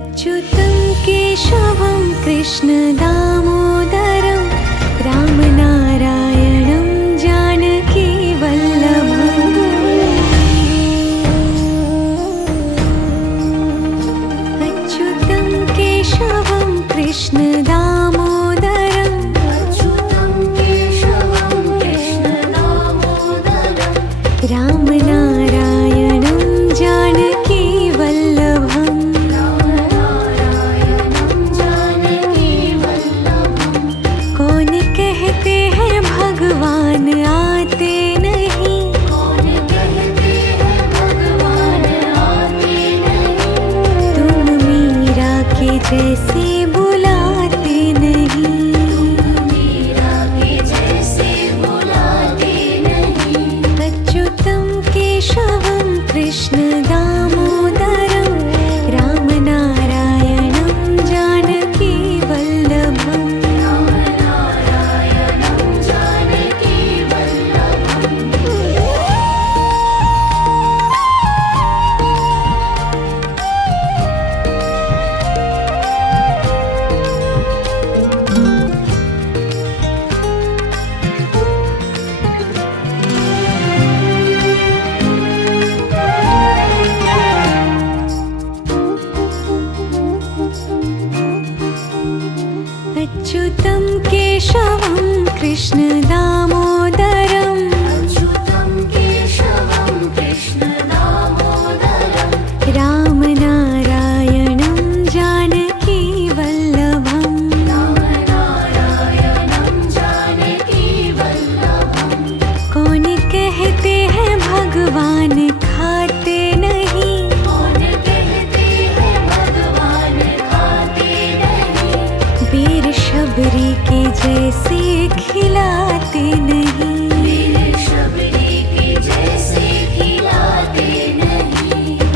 अच्युतं केशवं कृष्ण दामोदरं रामनारायणं जानकी वल्लभम्। अच्युतं केशवं कृष्ण दामोदरं रामनारायणं जानकी वल्लभम्। कौन कहते हैं भगवान आते नहीं, तुम मीरा के जैसे बुलाते नहीं। अच्युतं केशवं कृष्ण दामोदरं रामनारायणं जानकी वल्लभम्। अच्युतं केशवं कृष्ण दामोदरं रामनारायणं जानकी वल्लभम्। कौन कहते हैं भगवान खाते नहीं, वीर शबरी के जैसे खिलाते नहीं।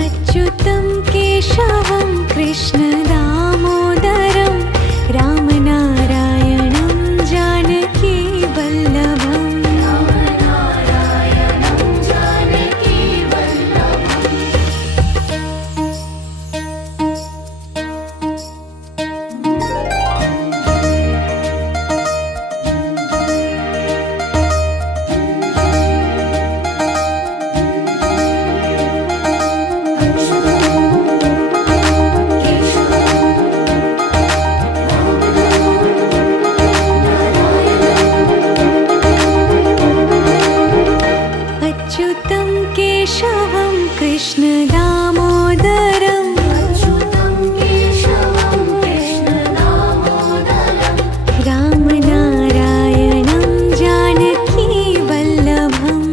अच्युतं केशवं कृष्ण दामोदरं रामनारायणं जानकी वल्लभम्। अच्युतं केशवं कृष्ण दामोदरं रामनारायणं जानकी वल्लभम्।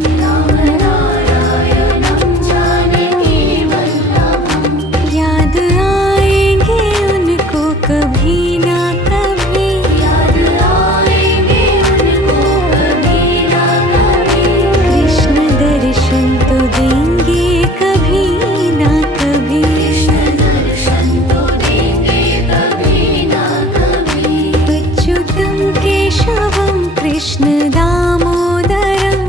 याद आएंगे उनको कभी ना कभी, कृष्ण दर्शन तो देंगे कभी ना कभी। अच्युतं केशवं कृष्ण दामोदरं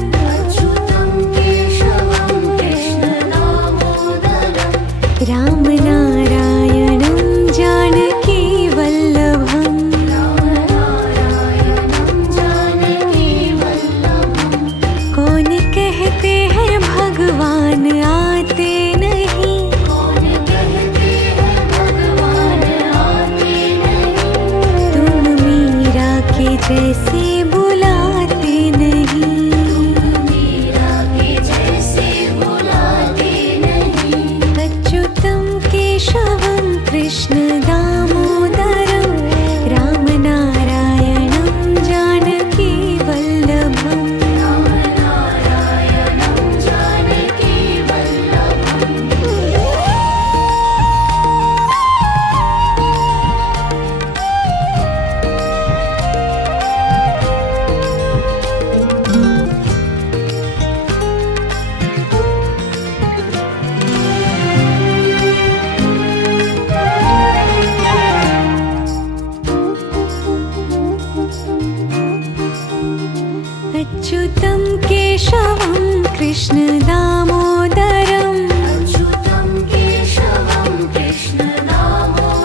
रामनारायणं जानकी वल्लभम्। कौन कहते हैं भगवान आते नहीं, तुम मीरा के जैसे बुलाते नहीं। अच्युतं केशवं कृष्ण दामोदरं रामनारायणं जानकी वल्लभम्। अच्युतं केशवं कृष्ण दामोदरं अच्युतं केशवं कृष्ण दामोदरं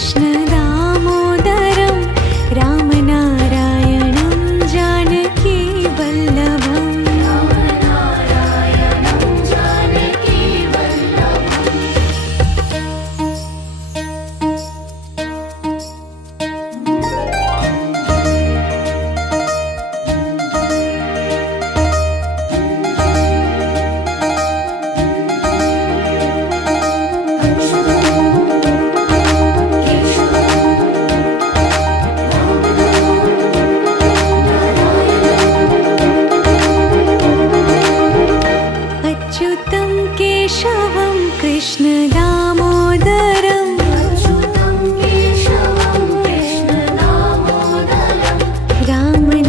कृष्ण दामोदरं रामनारायणं जानकी वल्लभम् अच्युतं केशवं कृष्ण दामोदरं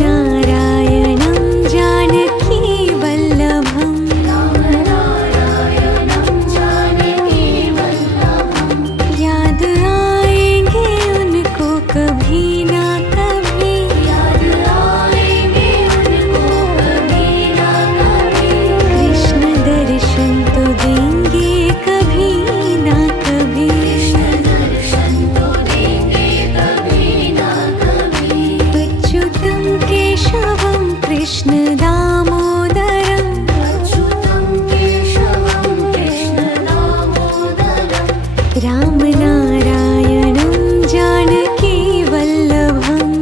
रामनारायणं जानकी वल्लभम् याद आएंगे उनको कभी ना कभी कृष्ण दर्शन तो देंगे कभी ना कभी अच्युतं केशवं कृष्ण दामोदरं रामनारायणं जानकी वल्लभम्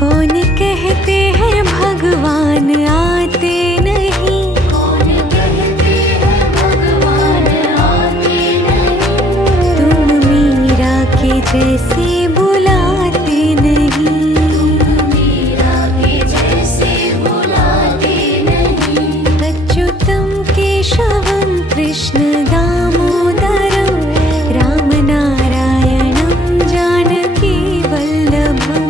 कौन कहते हैं भगवान आते नहीं तुम मीरा के जैसे बुलाते नहीं अच्युतं केशवं कृष्ण दामोदरं रामनारायणं जानकी वल्लभम्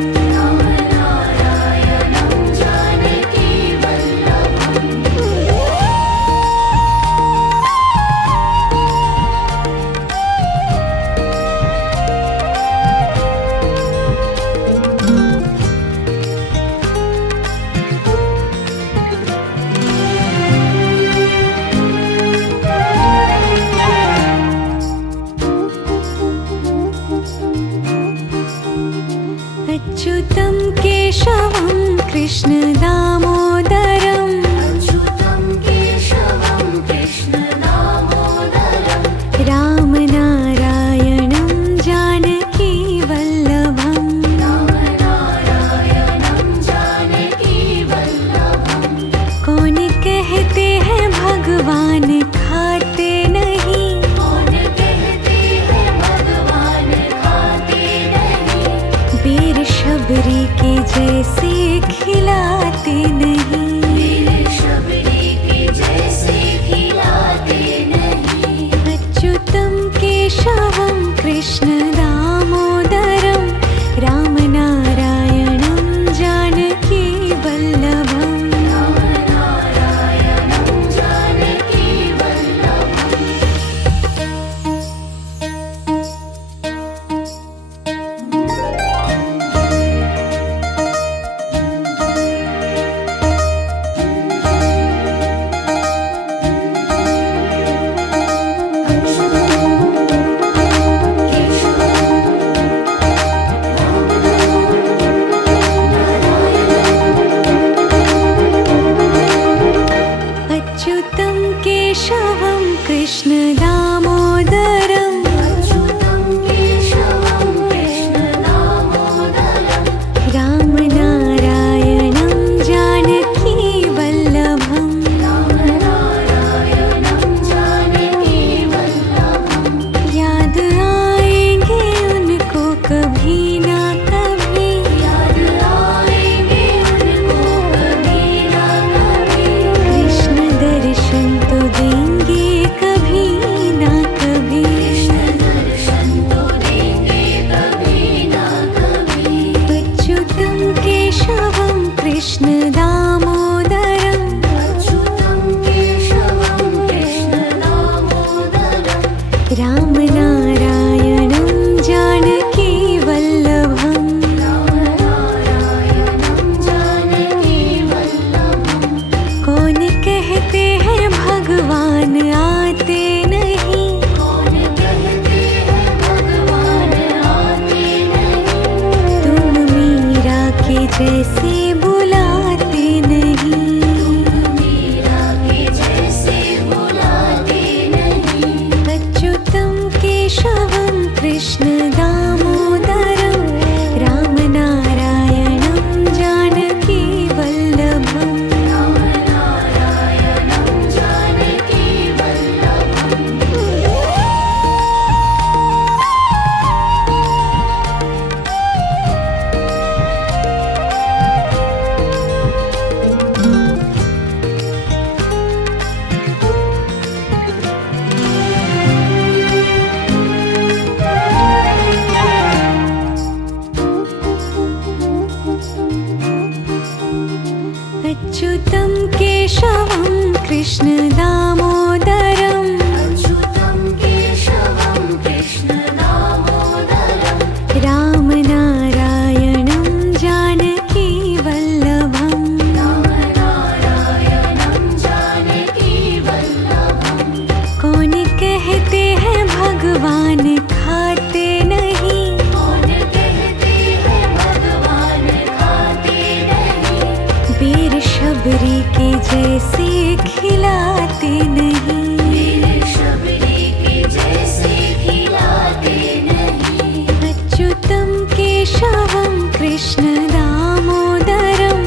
अच्युतं केशवं कृष्ण दामोदरं रामनारायणं जानकी वल्लभम् कौन कहते हैं भगवान खाते नहीं बेर शबरी के जैसे खिलाते नहीं अच्युतं केशवं कृष्ण दामोदरं रामनारायणं जानकी वल्लभम् अच्युतं केशवं कृष्ण दामोदरं रामनारायणं जानकी वल्लभम् याद आएंगे उनको कभी ना कभी कृष्ण दर्शन तो देंगे कभी ना कभी अच्युतं केशवं कृष्ण दामोदरं रामनारायणं जानकी वल्लभम् कौन कहते हैं भगवान आए आते नहीं। कौन कहते हैं भगवान आते नहीं। तुम मीरा के जैसे बुलाते नहीं। तुम मीरा के जैसे बुलाते नहीं। अच्युतं केशवं कृष्ण दामोदरं रामनारायणं जानकी वल्लभम्। रामनारायणं जानकी वल्लभम्। अच्युतं केशवं कृष्ण दामोदरं अच्युतं केशवं कृष्ण दामोदरम्। रामनारायणं जानकी वल्लभम्। रामनारायणं जानकी वल्लभम्। कौन कहते हैं भगवान खाते नहीं। कौन कहते हैं भगवान खाते नहीं। वीर शबरी के जैसे खिलाते नहीं। मेरे शबरी के जैसे खिलाते नहीं। अच्युतं केशवं कृष्ण दामोदरं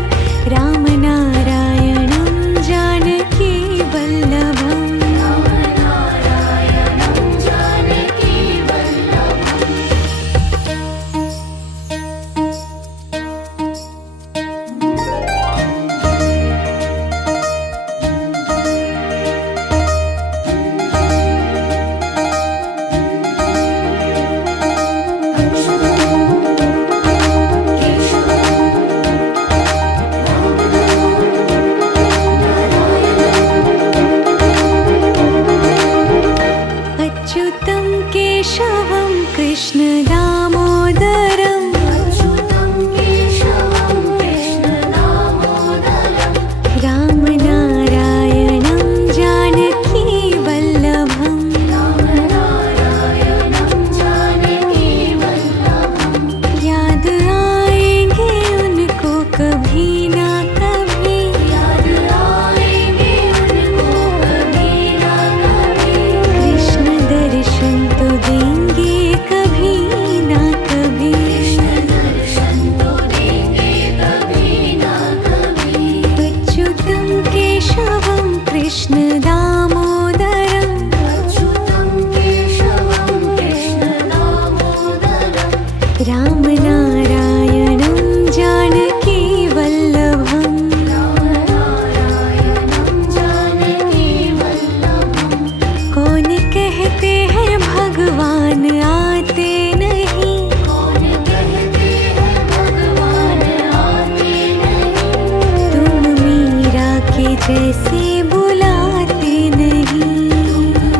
रामनारायणं जानकी वल्लभम्। रामनारायणं जानकी वल्लभम्। अच्युतं केशवं कृष्ण दामोदरं अच्युतं केशवं कृष्ण दामोदरम्। रामनारायणं जानकी वल्लभम्। रामनारायणं जानकी वल्लभम्। याद आएंगे उनको कभी ना कभी। याद आएंगे उनको कभी ना कभी। कृष्ण दर्शन तो देंगे कभी ना कभी। कृष्ण दर्शन तो देंगे कभी ना कभी। अच्युतं केशवं कृष्ण दामोदरं अच्युतं केशवं कृष्ण दामोदरम्। रामनारायणं जानकी वल्लभम्। रामनारायणं जानकी वल्लभम्। कौन कहते हैं भगवान आते नहीं। कौन कहते हैं भगवान आते नहीं। तुम मीरा के जैसे बुलाते नहीं।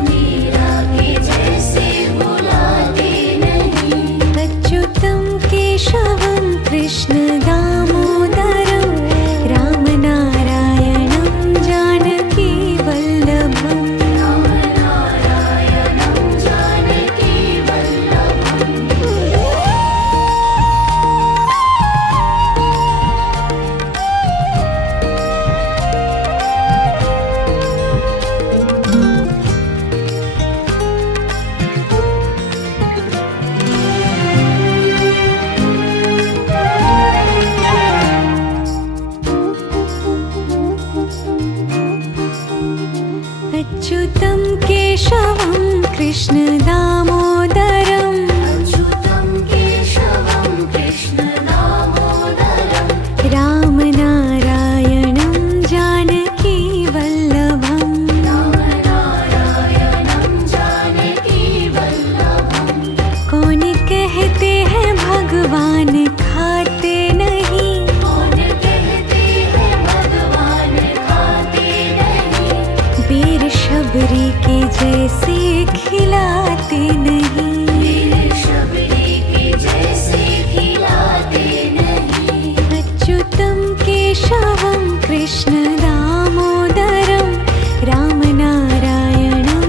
मीरा के जैसे बुलाते नहीं। अच्युतं केशवं कृष्ण दामोदरं रामनारायणं जानकी वल्लभम्। रामनारायणं जानकी वल्लभम्। अच्युतं केशवं कृष्ण दामोदरं अच्युतं केशवं कृष्ण दामोदरम्। रामनारायणं जानकी वल्लभम्। रामनारायणं जानकी वल्लभम्। कौन कहते हैं भगवान खाते नहीं। कौन कहते हैं भगवान खाते नहीं। वीर शबरी के जैसे खिलाते नहीं। मेरे शबरी के जैसे खिलाते नहीं। अच्युतं केशवं कृष्ण दामोदरं रामनारायणं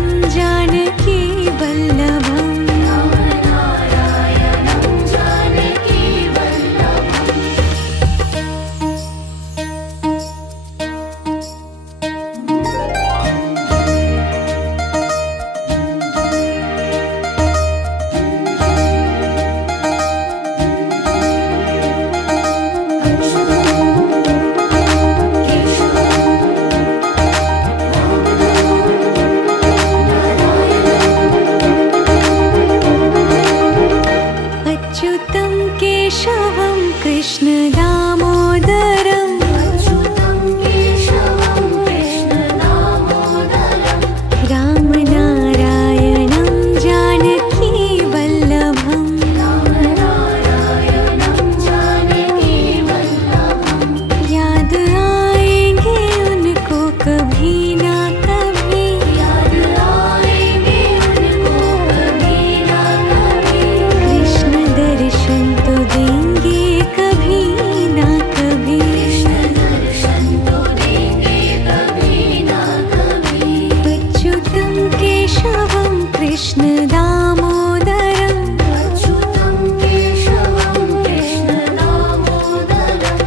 कृष्ण दामोदरम् अच्युतं केशवं कृष्ण दामोदरम्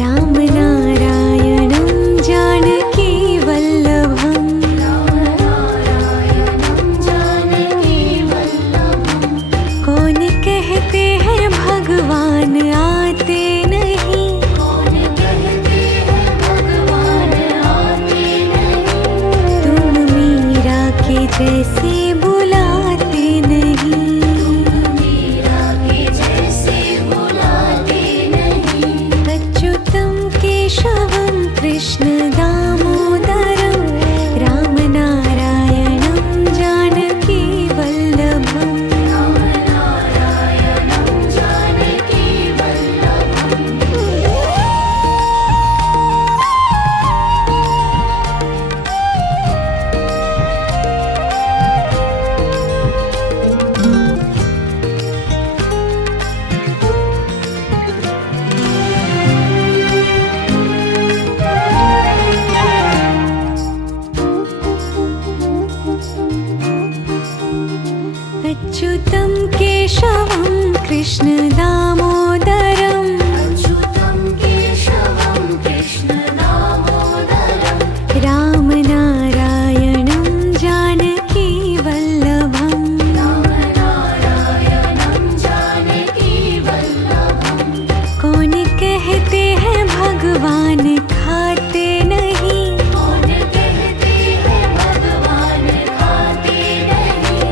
रामनारायणं जानकी वल्लभम् रामनारायणं जानकी वल्लभम् कौन कहते हैं भगवान आते नहीं कौन कहते हैं भगवान आते नहीं तुम मीरा के जैसे बुलाते नहीं मीरा के जैसे बुलाते नहीं अच्युतं केशवं कृष्ण दामोदरं रामनारायणं जानकी वल्लभम् रामनारायणं जानकी वल्लभम् अच्युतं केशवं कृष्ण दामोदरम् अच्युतं केशवं कृष्ण दामोदरम् रामनारायणं जानकी वल्लभम् रामनारायणं जानकी वल्लभम् कौन कहते हैं भगवान खाते नहीं कौन कहते हैं भगवान खाते नहीं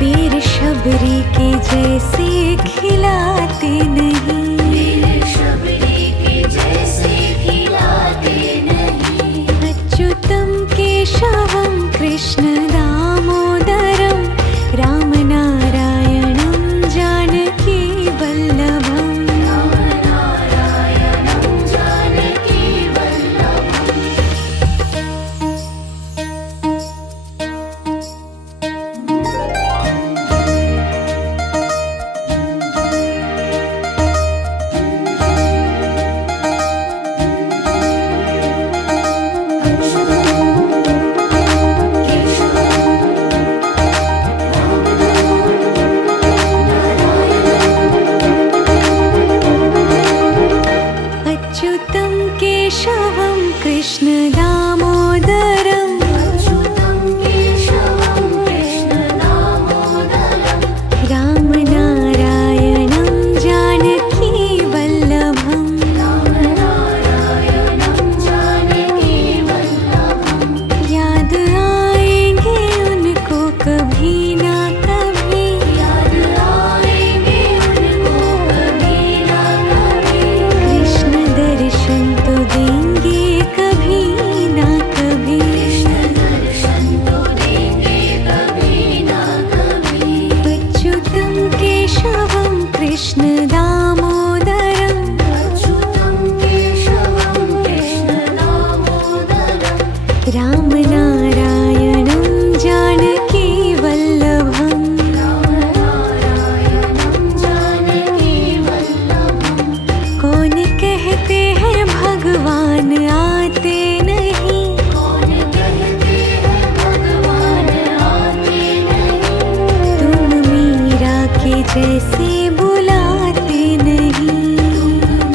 वीर शबरी के जैसे खिलाते नहीं वीर शबरी के जैसे खिलाते नहीं अच्युतं केशवं कृष्ण दामोदरं रामनारायणं जानकी वल्लभम् रामनारायणं जानकी वल्लभम् अच्युतं केशवं कृष्ण दामोदरम् अच्युतं केशवं कृष्ण दामोदरम् रामनारायणं जानकी वल्लभम् रामनारायणं जानकी वल्लभम् याद आएंगे उनको कभी ना कभी याद आएंगे उनको कभी ना कभी कृष्ण दर्शन तो देंगे कभी ना कभी कृष्ण दर्शन तो देंगे कभी ना कभी अच्युतं केशवं कृष्ण दामोदरम् अच्युतं केशवं कृष्ण दामोदरम् रामनारायणं जानकी वल्लभम् रामनारायणं जानकी वल्लभम् कौन कहते हैं भगवान आते नहीं कौन कहते हैं भगवान आते नहीं तुम मीरा के जैसे बुलाते नहीं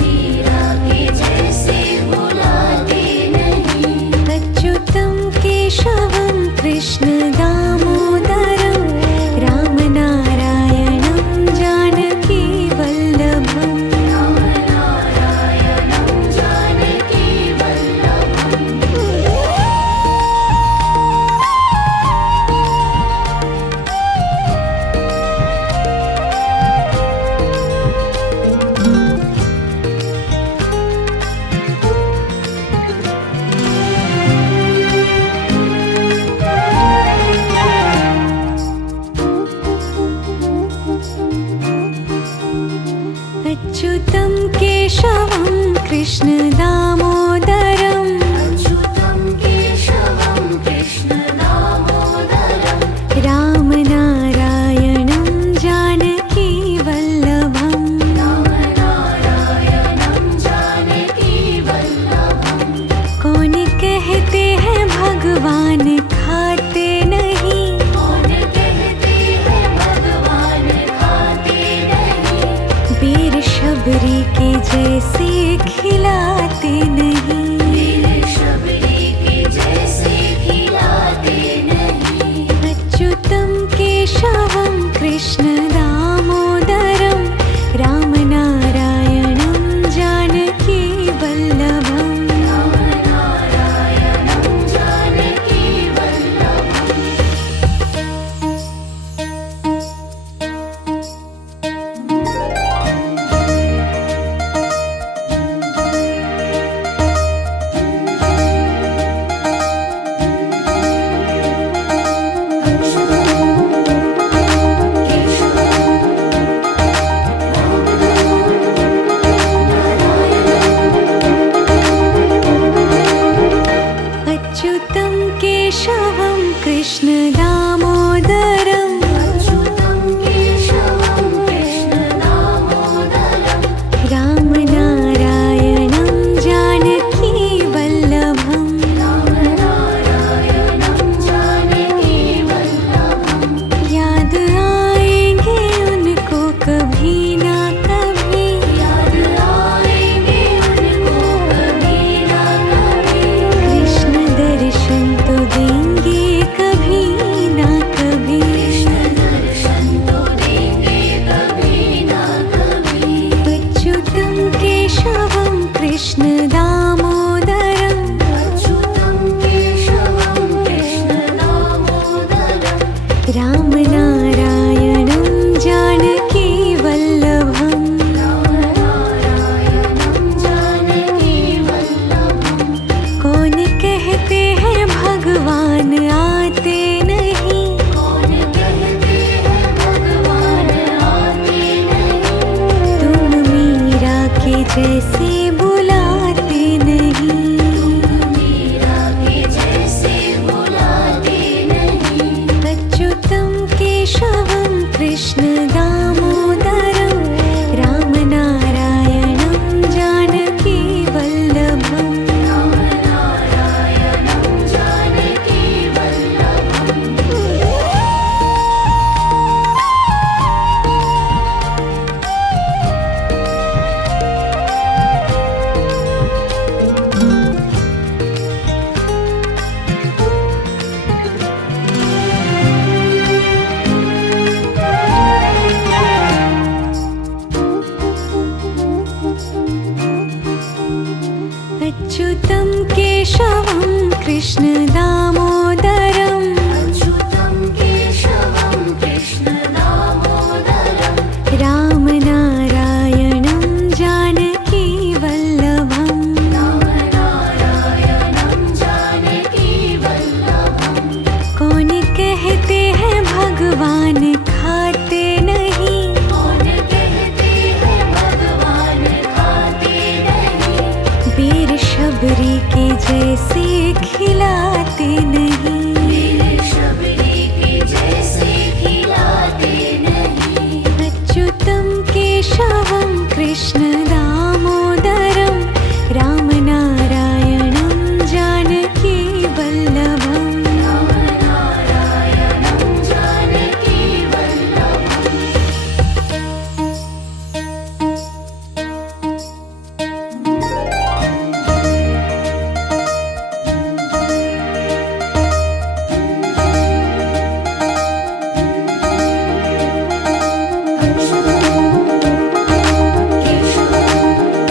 मीरा के जैसे बुलाते नहीं अच्युतं केशवं कृष्ण दामोदरं रामनारायणं जानकी वल्लभम् रामनारायणं जानकी वल्लभम् अच्युतं केशवं कृष्ण दामोदरम् अच्युतं केशवं कृष्ण दामोदरम् रामनारायणं जानकी वल्लभम् रामनारायणं जानकी वल्लभम् कौन कहते हैं भगवान खाते नहीं कौन कहते केशवं कृष्णदामोदरं रामनारायणं जानकीवल्लभम् रामनारायणं जानकीवल्लभम् अच्युतं केशवं कृष्णदामोदरं अच्युतं केशवं कृष्णदामोदरं रामनारायणं जानकीवल्लभम् रामनारायणं जानकीवल्लभम् याद आएंगे उनको कभी ना कभी याद आएंगे उनको कभी ना कभी कृष्ण दर्शन तो देंगे कभी ना कभी कृष्ण दर्शन तो देंगे कभी ना कभी अच्युतं केशवं कृष्णदामोदरं अच्युतं केशवं कृष्णदामोदरं रामनारायणं जानकीवल्लभम् रामनारायणं जानकीवल्लभम् कौन कहते हैं भगवान आते नहीं कौन कहते हैं भगवान आते नहीं तुम मीरा के जैसे बुलाते नहीं मीरा के जैसे बुलाते नहीं अच्युतं केशवं कृष्णदामोदरं रामनारायणं जानकीवल्लभम् रामनारायणं जानकीवल्लभम् अच्युतं केशवं कृष्णदामोदरं अच्युतं केशवं कृष्णदामोदरं रामनारायणं जानकीवल्लभम् रामनारायणं जानकीवल्लभम् कौन कहते हैं भगवान खाते नहीं कौन कहते हैं भगवान खाते नहीं वीर शबरी के जैसे खिलाते नहीं मेरे शबरी के जैसे खिलाते नहीं अच्युतं केशवं कृष्णदामोदरं रामनारायणं जानकीवल्लभम् रामनारायणं जानकीवल्लभम् केशवं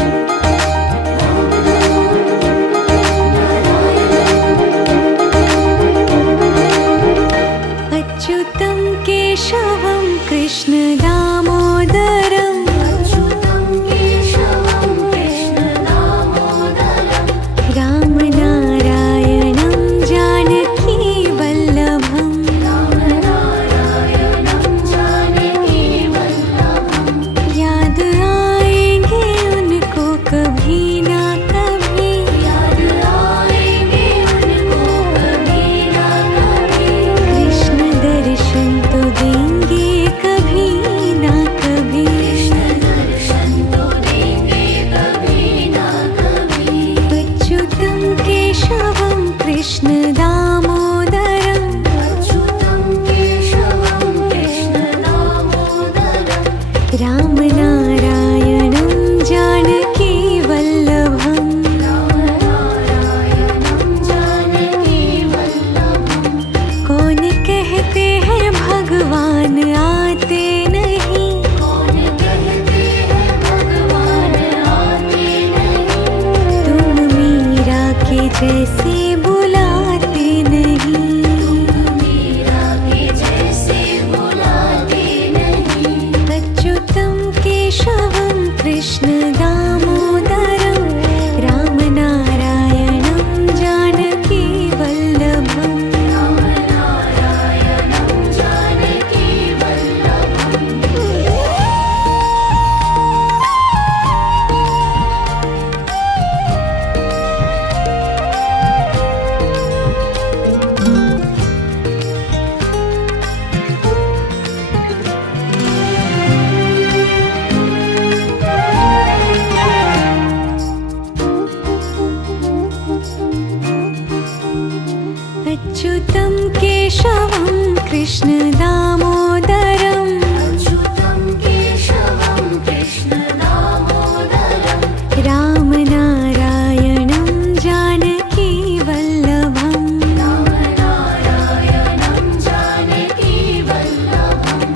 अच्युतं केशवं कृष्ण दामोदरम् अच्युतं केशवं कृष्ण दामोदरं रामनारायणं जानकी वल्लभम् रामनारायणं जानकी वल्लभं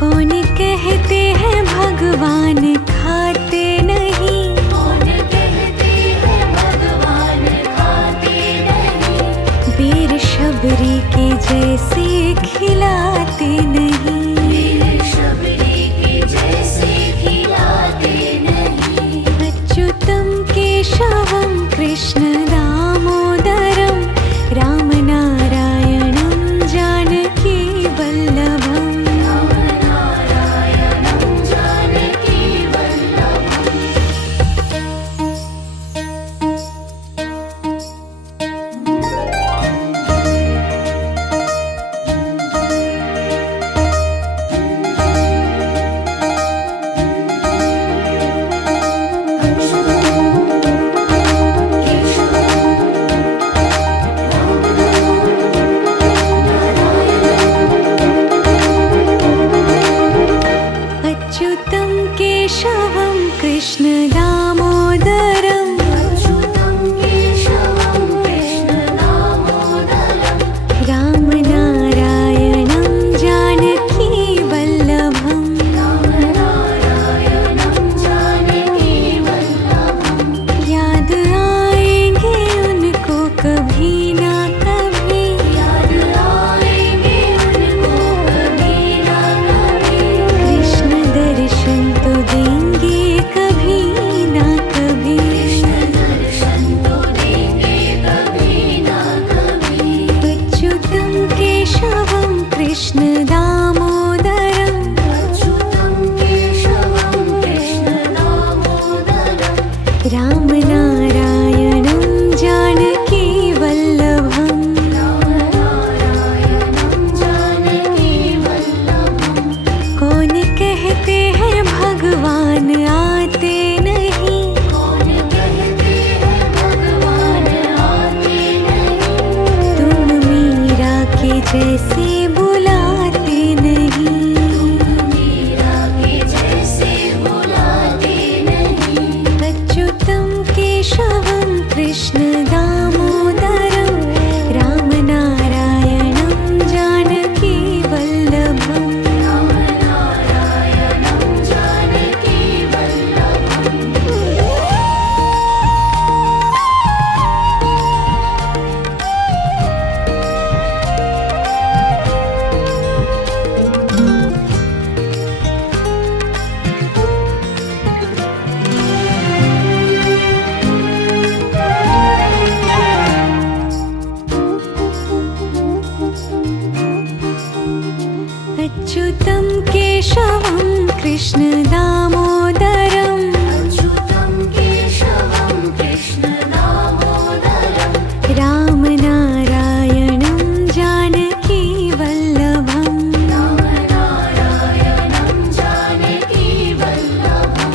कौन कहते हैं भगवान खाते नहीं, कौन कहते हैं भगवान खाते नहीं वीर शबरी के जैसे खिलाते नहीं। वीर शबरी के जैसे खिलाते नहीं अच्युतं केशवं कृष्ण दामोदरं रामनारायणं जानकी वल्लभम् रामनारायणं जानकी वल्लभम् अच्युतं केशवं कृष्ण दामोदरं अच्युतं केशवं कृष्ण दामोदरं रामनारायणं जानकी वल्लभम् रामनारायणं जानकी वल्लभं याद आएंगे उनको कभी ना कभी, याद आएंगे उनको कभी ना कभी कृष्ण दर्शन तो देंगे कभी ना कभी। कृष्ण दर्शन तो देंगे कभी ना कभी अच्युतं केशवं कृष्ण दामोदरम् अच्युतं केशवं कृष्ण दामोदरं रामनारायणं जानकी वल्लभम् रामनारायणं जानकी वल्लभं कौन कहते हैं भगवान आते नहीं, कौन कहते हैं भगवान आते नहीं तुम मीरा के जैसे बुलाते नहीं। मीरा के जैसे बुलाते नहीं अच्युतं केशवं कृष्ण दामोदरं रामनारायणं जानकी वल्लभम् रामनारायणं जानकी वल्लभम् अच्युतं केशवं कृष्ण दामोदरम् अच्युतं केशवं कृष्ण दामोदरं रामनारायणं जानकी वल्लभम् रामनारायणं जानकी वल्लभं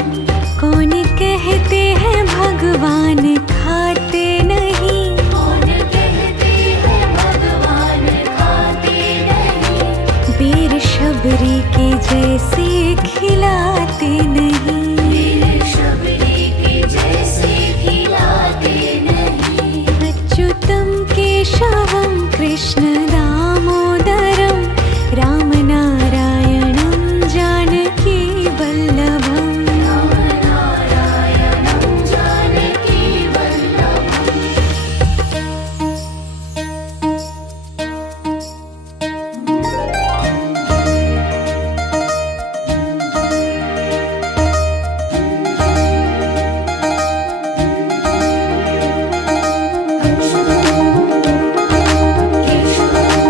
कौन कहते हैं भगवान खाते नहीं, कौन कहते हैं भगवान खाते नहीं वीर शबरी के जैसे खिलाते नहीं। वीर शबरी के जैसे खिलाते नहीं अच्युतं केशवं कृष्ण दामोदरं रामनारायणं जानकी वल्लभम् रामनारायणं जानकी वल्लभम् केशवं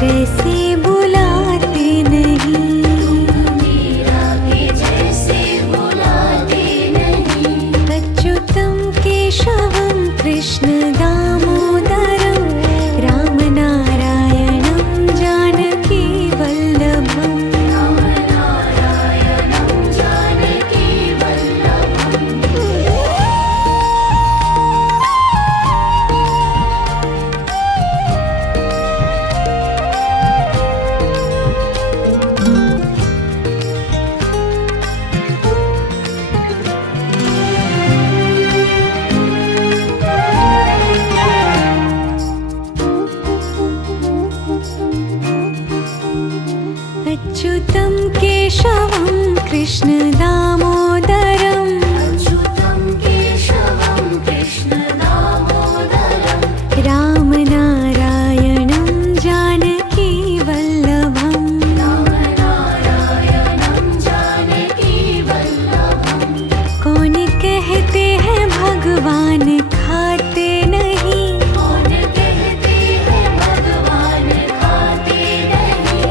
जैसे बुलाते नहीं। मीरा के जैसे बुलाते नहीं। अच्युतं केशवं कृष्ण दामोदरं रामनारायणं जानकी वल्लभम्। रामनारायणं जानकी वल्लभम्। अच्युतं केशवं कृष्ण दामोदरं अच्युतं केशवं कृष्ण दामोदरं। रामनारायणं जानकी वल्लभम्। रामनारायणं जानकी वल्लभम्। कौन कहते हैं भगवान खाते नहीं। कौन कहते हैं भगवान खाते नहीं।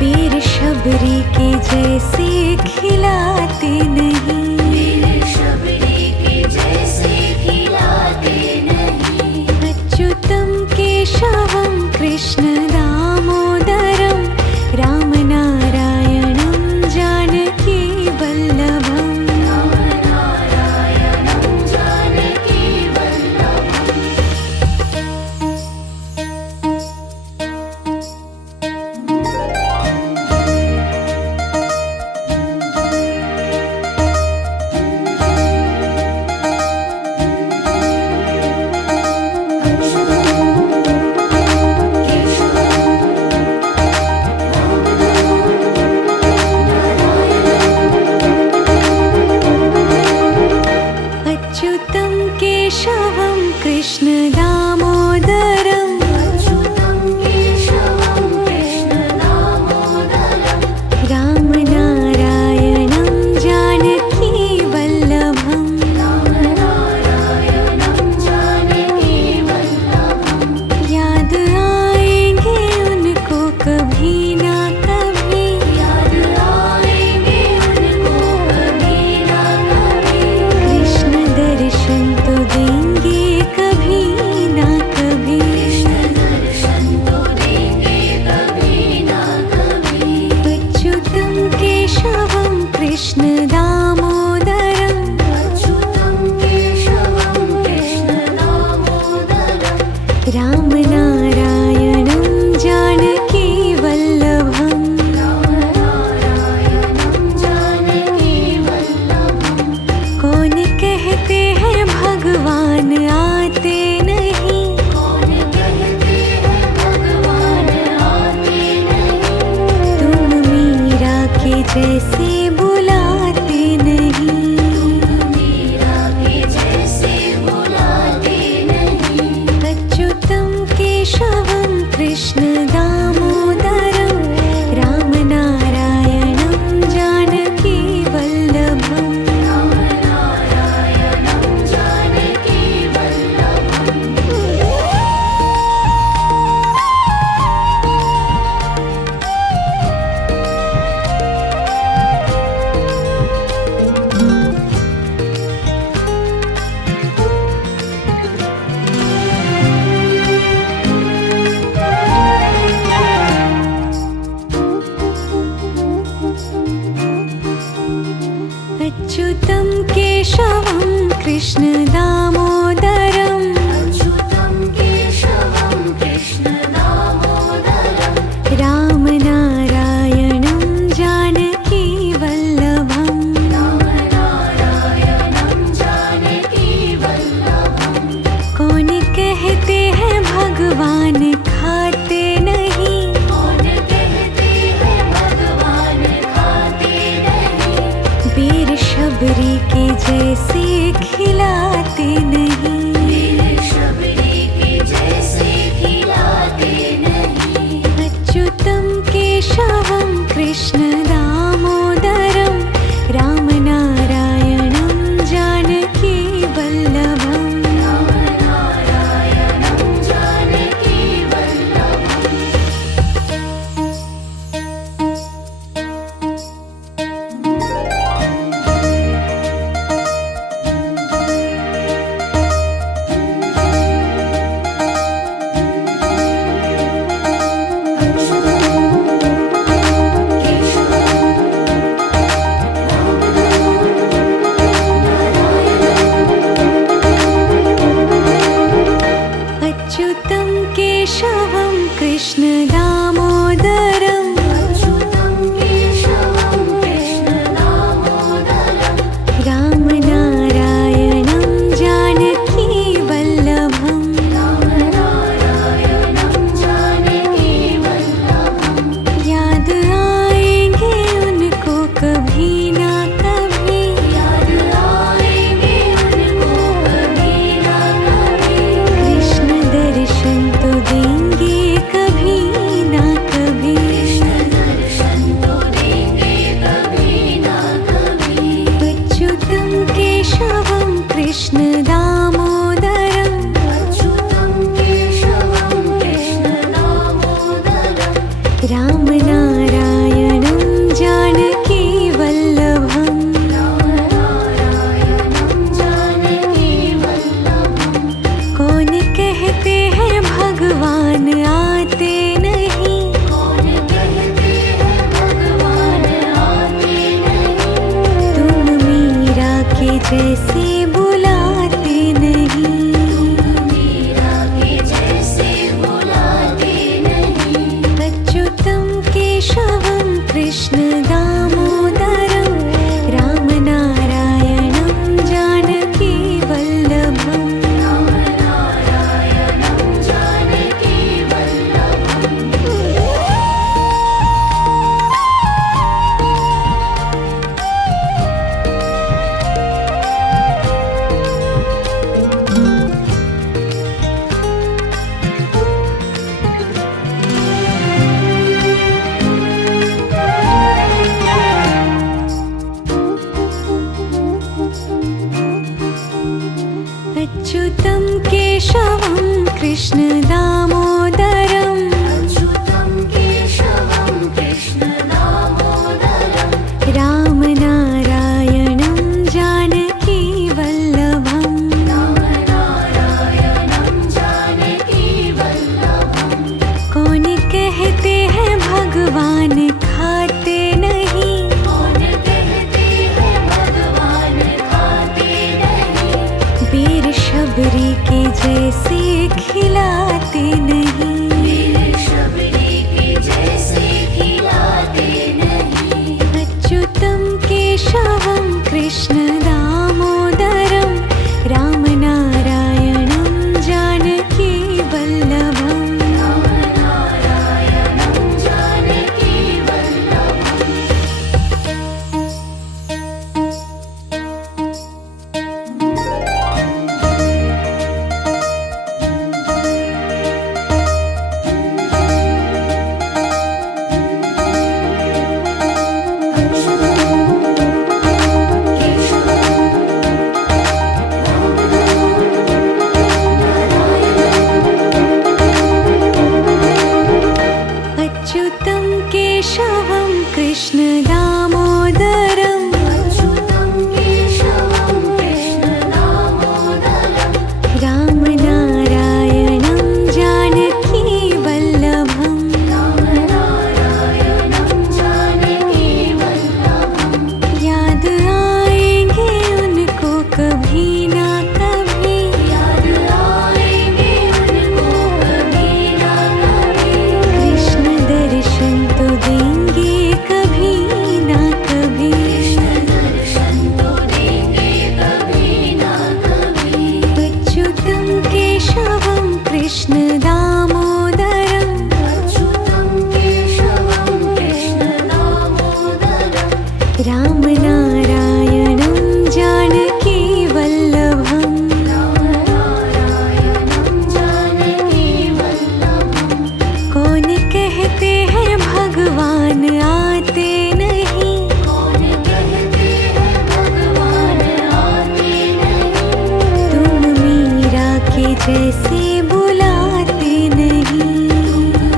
वीर शबरी के जैसे खिलाते नहीं। वीर शबरी के जैसे खिलाते नहीं। अच्युतं केशवं कृष्ण दामोदरं रामनारायणं जानकी वल्लभम्। रामनारायणं जानकी वल्लभम्। अच्युतं केशवं कृष्ण दामोदरं अच्युतं केशवं कृष्ण दामोदरं। रामनारायणं जानकी वल्लभम्। रामनारायणं जानकी वल्लभम्। याद आएंगे उनको कभी ना कभी। याद आएंगे उनको कभी ना कभी। कृष्ण दर्शन तो देंगे कभी ना कभी। कृष्ण दर्शन तो देंगे कभी ना कभी। अच्युतं केशवं कृष्ण दामोदरं अच्युतं केशवं कृष्ण दामोदरं। रामनारायणं जानकी वल्लभम्। रामनारायणं जानकी वल्लभम्। कौन कहते हैं भगवान आते नहीं। कौन कहते हैं भगवान आते नहीं। तुम मीरा के जैसे बुलाते नहीं। मीरा के जैसे बुलाते नहीं। अच्युतं केशवं कृष्ण दामोदरं रामनारायणं जानकी वल्लभम्। रामनारायणं जानकी वल्लभम्। अच्युतं केशवं कृष्ण दामोदरं अच्युतं केशवं कृष्ण दामोदरं। रामनारायणं जानकी वल्लभम्। रामनारायणं जानकी वल्लभम्। कौन कहते हैं भगवान खाते नहीं। कौन कहते हैं भगवान खाते नहीं। वीर शबरी के जैसे खिलाते नहीं। वीर शबरी के जैसे खिलाते नहीं। अच्युतं केशवं कृष्ण दामोदरं रामनारायणं जानकी वल्लभम्। रामनारायणं जानकी वल्लभम्। भगवान आते नहीं। कौन कहते हैं भगवान आते नहीं। तुम मीरा के जैसे बुलाते नहीं। मीरा के जैसे बुलाते नहीं। अच्युतं केशवं कृष्ण दामोदरं रामनारायणं जानकी वल्लभम्। रामनारायणं जानकी वल्लभम्। अच्युतं केशवं कृष्ण दामोदरं अच्युतं केशवं कृष्ण दामोदरं। रामनारायणं जानकी वल्लभम्। रामनारायणं जानकी वल्लभम्। कौन कहते हैं भगवान खाते नहीं। कौन कहते हैं भगवान खाते नहीं। वीर शबरी के जैसे खिलाते नहीं। वीर शबरी के जैसे खिलाते नहीं। अच्युतं केशवं कृष्ण दामोदरं रामनारायणं जानकी वल्लभम्। रामनारायणं जानकी वल्लभम्। अच्युतं केशवं कृष्ण दामोदरं अच्युतं केशवं कृष्ण दामोदरं। रामनारायणं जानकी वल्लभम्। रामनारायणं जानकी वल्लभम्। याद आएंगे उनको कभी ना कभी। याद आएंगे उनको कभी ना कभी। कृष्ण दर्शन तो देंगे कभी ना कभी। कृष्ण दर्शन तो देंगे कभी ना कभी। अच्युतं केशवं कृष्ण दामोदरं अच्युतं केशवं कृष्ण दामोदरं। रामनारायणं जानकी वल्लभम्। रामनारायणं जानकी वल्लभम्। कौन कहते हैं भगवान आते नहीं। कौन कहते हैं भगवान आते नहीं। तुम मीरा के जैसे बुलाते नहीं।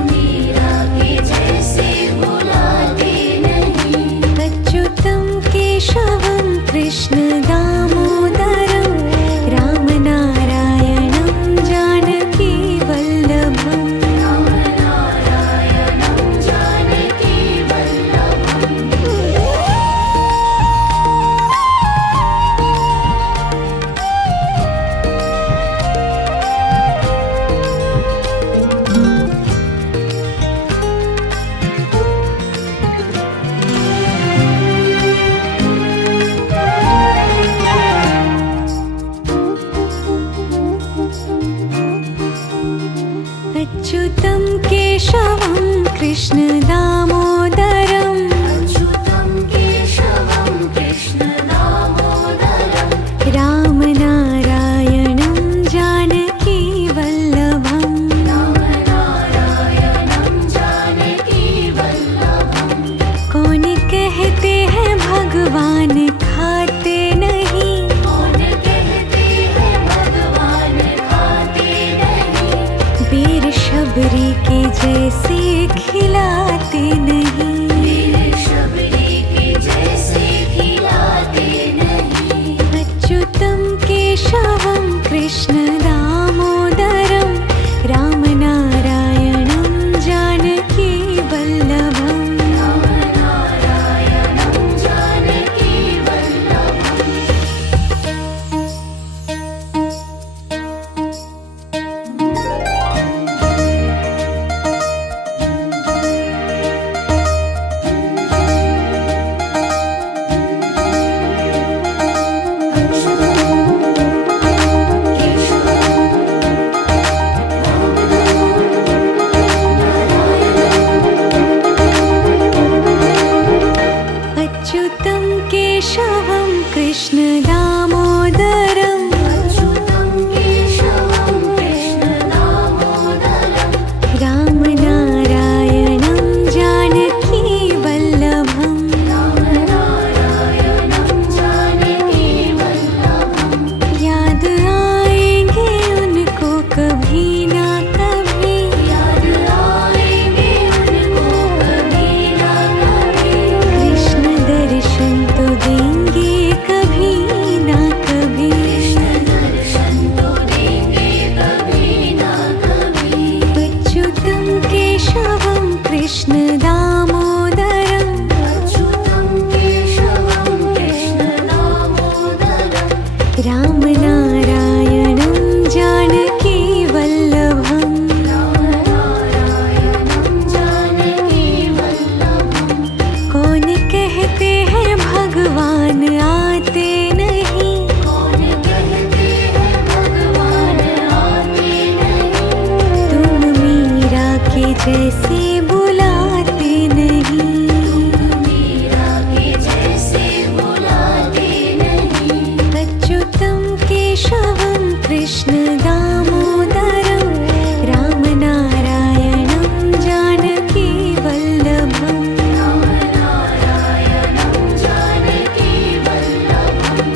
मीरा के जैसे बुलाते नहीं। अच्युतं केशवं कृष्ण दामोदरं रामनारायणं जानकी वल्लभम्। रामनारायणं जानकी वल्लभम्। अच्युतं केशवं कृष्ण दामोदरं अच्युतं केशवं कृष्ण दामोदरं। रामनारायणं जानकी वल्लभम्। रामनारायणं जानकी वल्लभम्। कौन कहते हैं भगवान खाते नहीं। कौन कहते हैं भगवान खाते नहीं। वीर शबरी के जैसे खिलाते नहीं। वीर शबरी के जैसे खिलाते नहीं। अच्युतं केशवं कृष्ण दामोदरं रामनारायणं जैसे बुलाते नहीं। मीरा के जैसे बुलाते नहीं। अच्युतं केशवं कृष्ण दामोदरं रामनारायणं जानकी वल्लभम्। रामनारायणं जानकी वल्लभम्।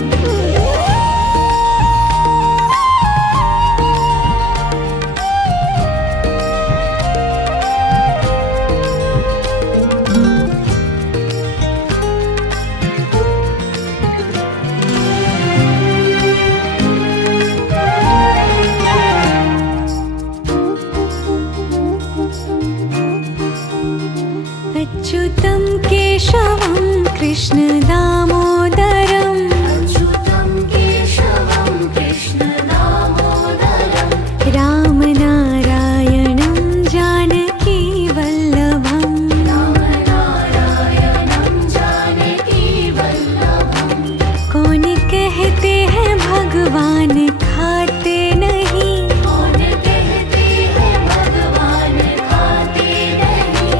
अच्युतं केशवं कृष्ण दामोदरं अच्युतं केशवं कृष्ण दामोदरं। रामनारायणं जानकी वल्लभम्। रामनारायणं जानकी वल्लभम्। कौन कहते हैं भगवान खाते नहीं। कौन कहते हैं भगवान खाते नहीं।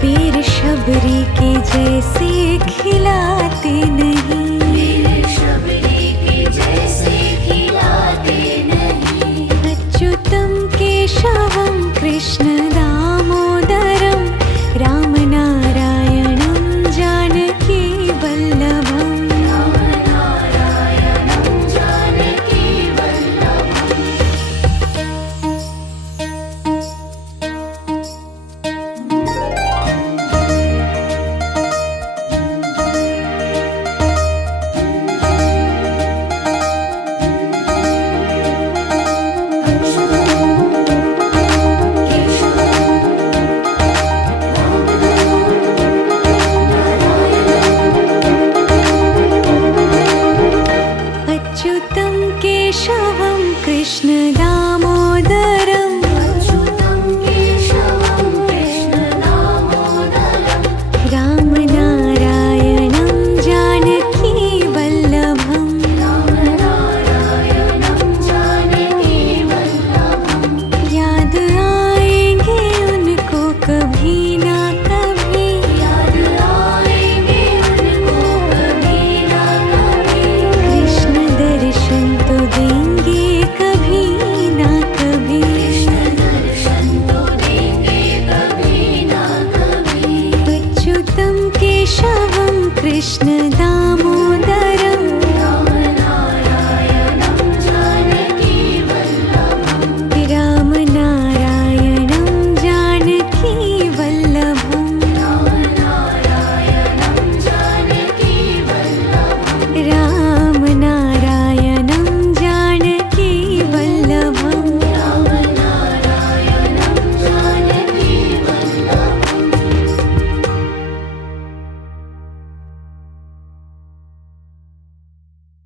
वीर शबरी के जैसे खिलाते नहीं। वीर शबरी के जैसे खिलाते नहीं। अच्युतं केशवं कृष्ण दामोदरं